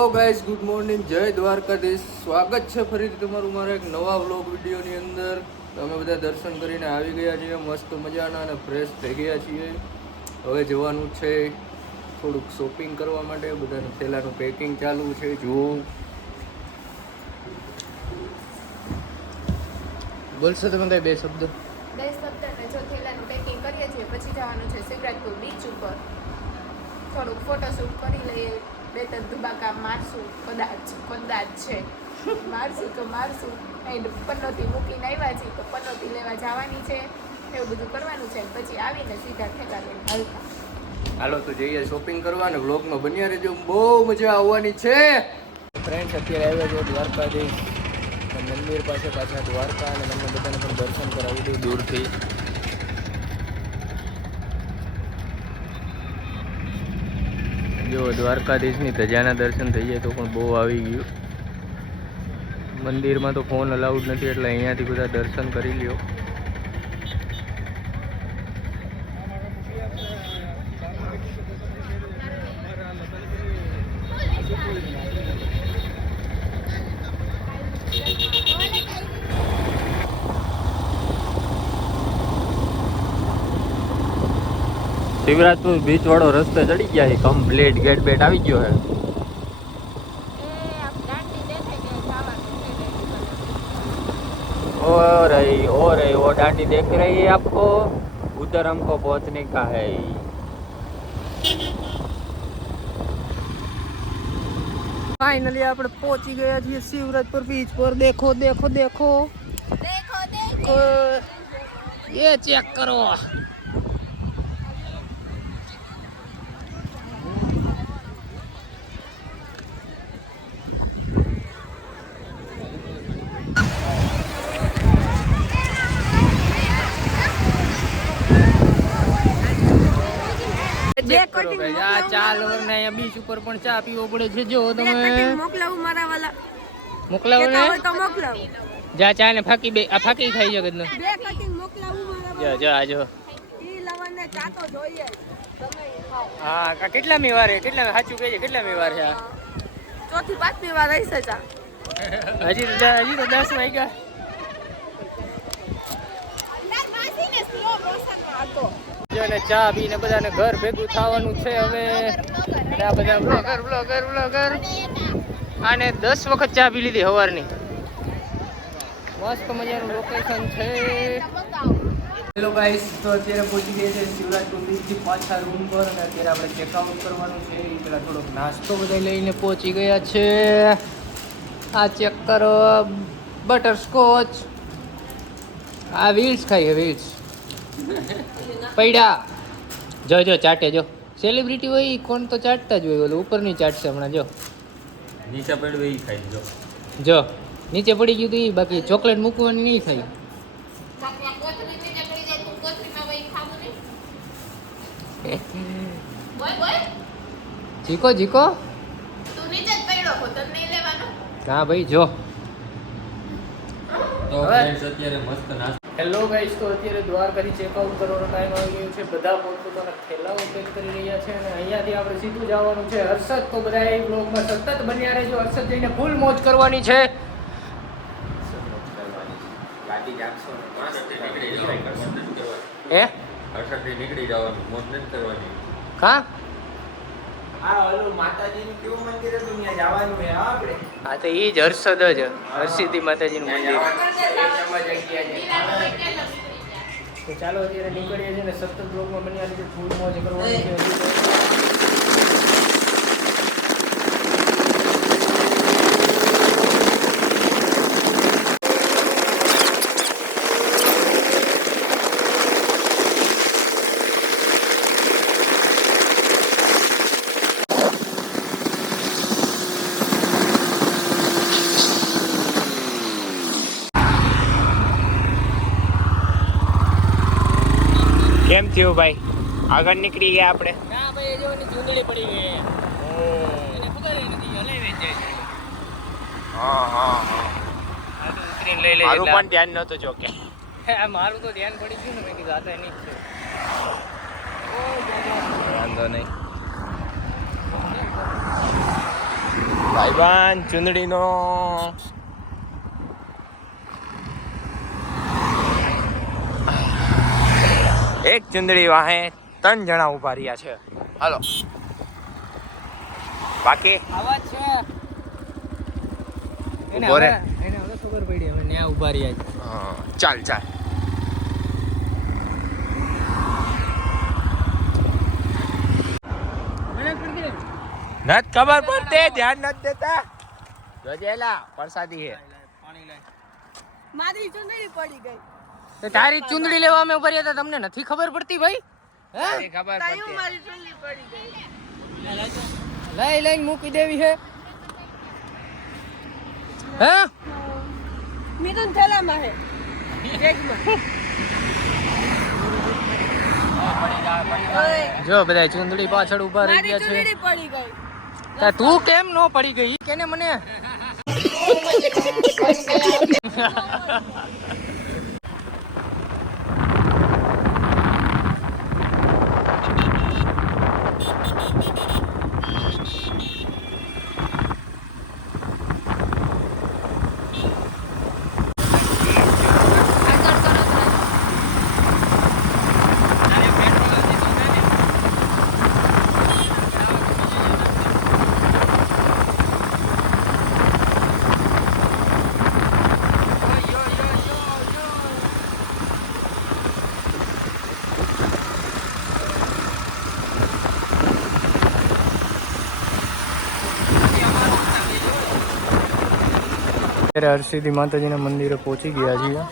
Hello guys, good morning, જય દ્વારકાધીશ. સ્વાગત છે ફરીથી તમારું મારા એક નવા વ્લોગ વિડીયોની અંદર. અમે બધા દર્શન કરીને આવી ગયા છીએ, મસ્ત મજાના અને ફ્રેશ થઈ ગયા છીએ. હવે જવાનું છે થોડુંક શોપિંગ કરવા માટે. બધાનું થેલાનું પેકિંગ ચાલુ છે. જુઓ, બોલશો તમે કઈ બે શબ્દ? બે શબ્દ ને જો થેલાનું પેકિંગ કરીએ છીએ, પછી જવાનું છે શિવરાજપુર બીચ ઉપર. થોડુંક ફોટોશૂટ કરી લઈએ, બે ત્રણ ધુબાકા મારશું, કદાચ છે મારશું. એન્ડ પનોતી મૂકીને આવ્યા છીએ તો પનોતી લેવા જવાની છે, એવું બધું કરવાનું છે. પછી આવીને સીધા થેલા લઈને હાલતા. હાલો તો જઈએ શોપિંગ કરવા અને વ્લોગમાં બન્યા રહેજો, બહુ મજા આવવાની છે. ફ્રેન્ડ્સ, અત્યારે આવ્યા છે દ્વારકાધીશ મંદિર પાસે, પાછા દ્વારકા, અને તમને બધાને પણ દર્શન કરાવી દઉં દૂરથી. જો દ્વારકાધીશની ધજાના દર્શન થઈ જાય તો પણ બહુ આવી ગયું. મંદિરમાં તો ફોન અલાઉડ નથી, એટલે અહીંયાથી બધા દર્શન કરી લ્યો. શિવરાજપુર બીચ વાળો રસ્તો ચડી ગયા છે કમ્પ્લીટ. ગેટ બેટ આવી ગયો है. ओ रही वो डांडी देख रही है आपको, उधर हमको पहुंचने का है. फाइनली આપણે પહોંચી ગયા છીએ શિવરાજપુર બીચ પર. देखो देखो देखो ये चेक करो. ચાલ ને બીચ ઉપર પણ ચા પીવો પડે છે. જો તમે મોકલાવું મારા વાલા, મોકલાવો ને તો મોકલાવું. જા ચા ને ફાકી બે આ ફાકી ખાઈ જગત ને. બે કટિંગ મોકલાવું મારા જો જો આજો ઈ લવને ચા તો જોઈએ તમે ખાઓ. હા, કેટલામી વાર છે? કેટલા સાચું કહેજે, કેટલામી વાર છે? ચોથી પાંચમી વાર આવી છે ચા. હજી તો 10 વાગ્યા. જો ને ચા પીને બધાને ઘર ભેગું થવાનું છે હવે. આ બધા બ્લોગર આને 10 વખત ચા પી લીધી સવારની. મસ્ત મજાનું લોકેશન છે. હેલો ગાઈસ, તો અત્યારે પહોંચી ગયા છે શિવરાજપુર બીચથી પાછા રૂમ પર, અને અત્યારે આપણે ચેકઆઉટ કરવાનું છે. એ પેલા થોડોક નાસ્તો બધા લઈને પહોંચી ગયા છે. આ ચેક કરો, બટરસ્કોચ. આ વીલ્સ ખાઈએ, વીલ્સ પૈડા. જો જો ચાટે, જો સેલિબ્રિટી હોય કોણ તો ચાટતા જ હોય. ઓલું ઉપરની ચાટશે હમણાં. જો નીચે પડ્યું એ ખાઈ જો. જો નીચે પડી ગયું તો એ, બાકી ચોકલેટ મૂકવાની નહીં થાય. જીકો હા ભાઈ. જો તો ફ્રેન્ડ્સ અત્યારે મસ્ત નાસ્તો. હેલો ગાઈસ, તો અત્યારે દ્વારકાથી ચેકઆઉટ કરવાનો ટાઈમ આવી ગયો છે. બધા પોતપોતાના થેલાઓ પેક કરી રહ્યા છે, અને અહીંયાથી આપણે સીધું જવાનું છે હર્ષદ. તો બધા એ બ્લોગમાં સતત બન્યા રહેજો. હર્ષદ જઈને ફૂલ મોજ કરવાની છે. ગાડી જાગશો ને નીકળી જવાનું, હે હર્ષદથી નીકળી જવાનું, મોજ નથી કરવાની. કા આ ઓલું માતાજીનું કેવું મંદિર હતું ત્યાં જવાનું છે આપણે. હા, તો એ જ હર્ષદ જ હરસિદ્ધિ માતાજીનું મંદિર. તો ચાલો અત્યારે નીકળીએ છીએ ને સતત બ્લોગમાં બન્યા રીતે ફૂલ મોજ કરવાની છે. કેમ થયું ભાઈ? આગળ નીકળી ગયા આપણે. ના ભાઈ, જો ની ચૂંદડી પડી ગઈ. એને ખબર નથી, હલાવે છે. હા આ તો ઉતરીને લઈ લે. મારું પણ ધ્યાન નહોતું જો કે. મારું તો ધ્યાન પડી ગયું ને, મેં કીધું આ તો એની જ છે. વાંધો નહીં. ભાઈબાન ચુંદડીનો એક ચુંદડી વાહે 3 જણા ઉભા રહ્યા છે. હાલો બાકી આવા છે એને હવે ખબર પડી હવે ન્યા ઉભા રહ્યા છે. હા ચાલ નત ખબર પડતે ધ્યાન નથી દેતા જોજેલા પ્રસાદી હે મારી ચુંદડી પડી ગઈ. તો તારી ચુંદડી લેવા અમે ઉભા રહ્યા હતા તમને નથી ખબર પડતી ભાઈ? હે ખબર તાયું મારી ચુંદડી પડી ગઈ. લઈને મૂકી દેવી છે. હે મિથુન થેલામાં હે બેગમાં. જો બધા ચુંદડી પાછળ ઉભા રહી ગયા છે. ચુંદડી પડી ગઈ. તું કેમ નો પડી ગઈ કેને મને? હરસિદ્ધિ માતાજીના મંદિરે પહોંચી ગયા છીએ.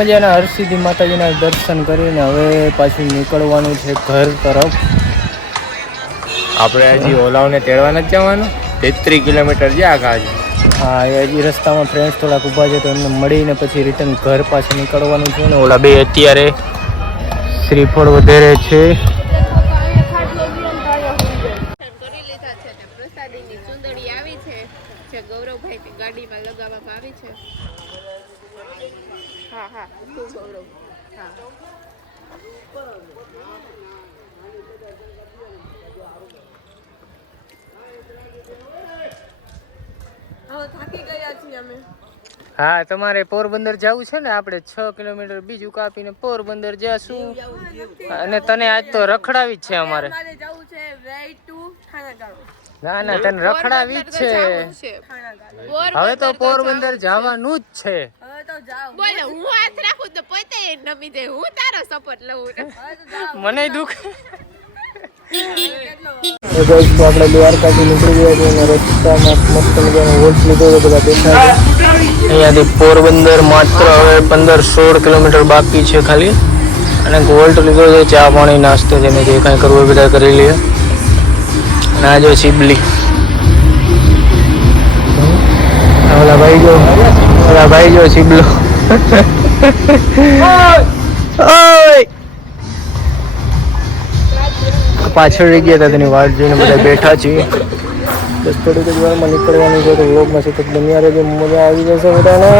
મજાના હરસિદ્ધિ માતાજીના દર્શન કરીને હવે પાછું નીકળવાનું છે ઘર તરફ. આપણે હજી ઓલાઓને તેડવા નથી જવાનું. 33 કિલોમીટર છે આગળ. હા એ હજી રસ્તામાં ફ્રેન્ડ્સ થોડાક ઊભા છે તો એમને મળીને પછી રિટર્ન ઘર પાછું નીકળવાનું છે ને ઓલા બે અત્યારે શ્રીફળ વધારે છે. કરી લીધા છે ને પ્રસાદીની ચુંદડી આવી છે જે ગૌરવભાઈની ગાડીમાં લગાવવામાં આવી છે. હા તું ગૌરવ. હા થાકી ગયા છીએ અમે. હા તમારે પોરબંદર જવું છે ને આપણે 6 કિલોમીટર બીજું કાપીને પોરબંદર જશું અને તને આજ તો રખડાવી જ છે અમારે. જવું છે વે ટુ થાનાગાળો. ના તને રખડાવી જ છે. હવે તો પોરબંદર જવાનું જ છે. હવે તો જાવ. બોલે હું હાથ રાખું તો પોતે નમી જાય. હું તારો સપોર્ટ લઉં. મને દુખ. આપણે દ્વારકાથી નીકળી ગયા છીએ અને રસ્તામાં મસ્ત મજાનો વોલ્ટ લીધો છે. બધા બેઠા છે. અહીંયાથી પોરબંદર માત્ર હવે 15-16 કિલોમીટર બાકી છે ખાલી. અને વોલ્ટ લીધો છે. ચા પાણી નાસ્તો જેને જે કાંઈ કરવું બધા કરી લઈએ. અને આ જો સિબલી ઓલા ભાઈ જો સિબલો. પાછળ રહી ગયા હતા તેની વાટ જોઈને બધા બેઠા છીએ. બસ થોડીક જ વારમાં નીકળવાનું છે તો વ્લોગમાં સતત બન્યા રહેજો. મજા આવી જશે બધાને.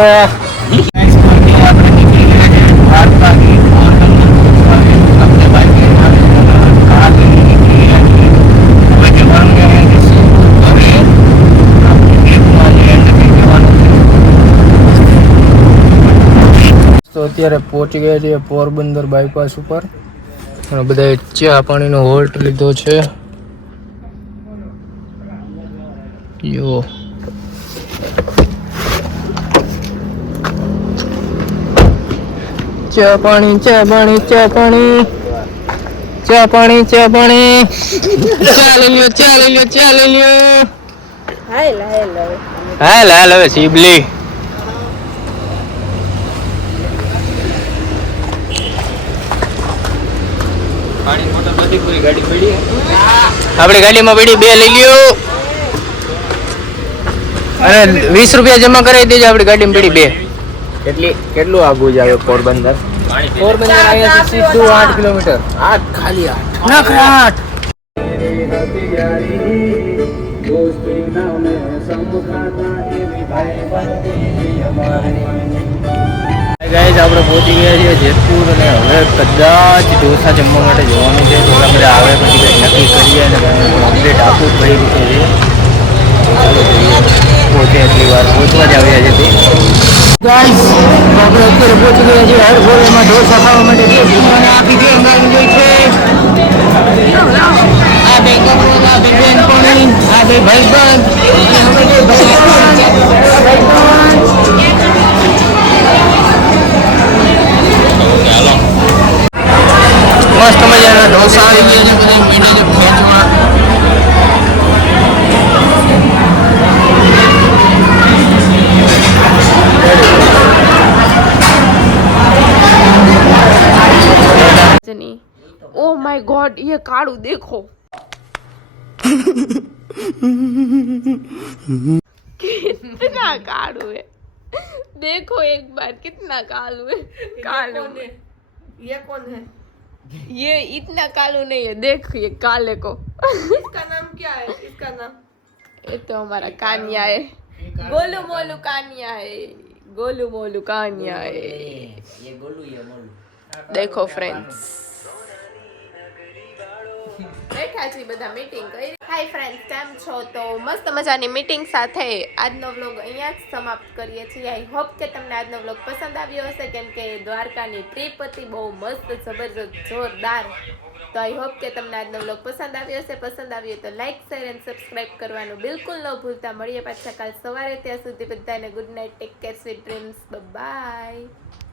તો અત્યારે પહોંચી ગયા છીએ પોરબંદર બાયપાસ ઉપર અને બધાએ ચા પાણીનો હોલ્ટ લીધો છે. યો ચા પાણી ચા લઈ લ્યો. હાલ હવે સીબલી આપણી ગાડીમાં પડી 2 લઈ લ્યો અને 20 રૂપિયા જમા કરાવી દેજો. આપણી ગાડીમાં પડી 2. કેટલું આગું જાય પોરબંદર? અહીંયાથી સીધું 8 કિલોમીટર. 8 ખાલી 8. ગાઈસ આપણે પહોંચી ગયા છીએ જેતપુર અને હવે કદાચ ઢોસા જમવા માટે જવાનું છે તો બધા આવે પછી કંઈક નક્કી કરીએ અને તમને અપડેટ આપું કઈ રીતે છે તો ચાલો જોઈએ પહોંચે એટલી વાર પહોંચવા જ આવ્યા છે તે ગાઈસ આપણે અત્યારે પહોંચી ગયા છીએ હર ગોળેમાં ઢોસા ખાવા માટે જે ભૂમાને આપી દે અંગાવી ગઈ છે આ બે કપડો આ બે બેનપણી આ બે ભાઈબંધ અને હવે જે ભાઈબંધ મસ્ત મજાના ઢોસા આવી ગયા છે બધા મીઠી છે ખેંચવા ओ माय गॉड ये काड़ू देखो कितना काड़ू है देखो एक बार कितना कालू है कालू ये कौन है? ये इतना कालू नहीं है देख ये काले को इसका नाम क्या है? इसका नाम ये तो हमारा कानिया है गोलू मोलू कानिया है गोलू मोलू कानिया है ये गोलू ये मोलू देखो फ्रेंड्स બેઠા છીએ બધા મીટિંગ કરી હાય ફ્રેન્ડ્સ કેમ છો તો મસ્ત મજાની મીટિંગ સાથે આજનો વ્લોગ અહીંયા જ સમાપ્ત કરીએ છીએ આઈ હોપ કે તમને આજનો વ્લોગ પસંદ આવ્યો હશે કેમ કે દ્વારકાની ટ્રીપ હતી બહુ મસ્ત જબરજસ્ત જોરદાર તો આઈ હોપ કે તમને આજનો વ્લોગ પસંદ આવ્યો હશે પસંદ આવ્યો તો લાઈક શેર એન્ડ સબસ્ક્રાઇબ કરવાનું બિલકુલ ન ભૂલતા મળીએ પાછા કાલ સવારે ત્યાં સુધી બધાને good night take care sweet dreams by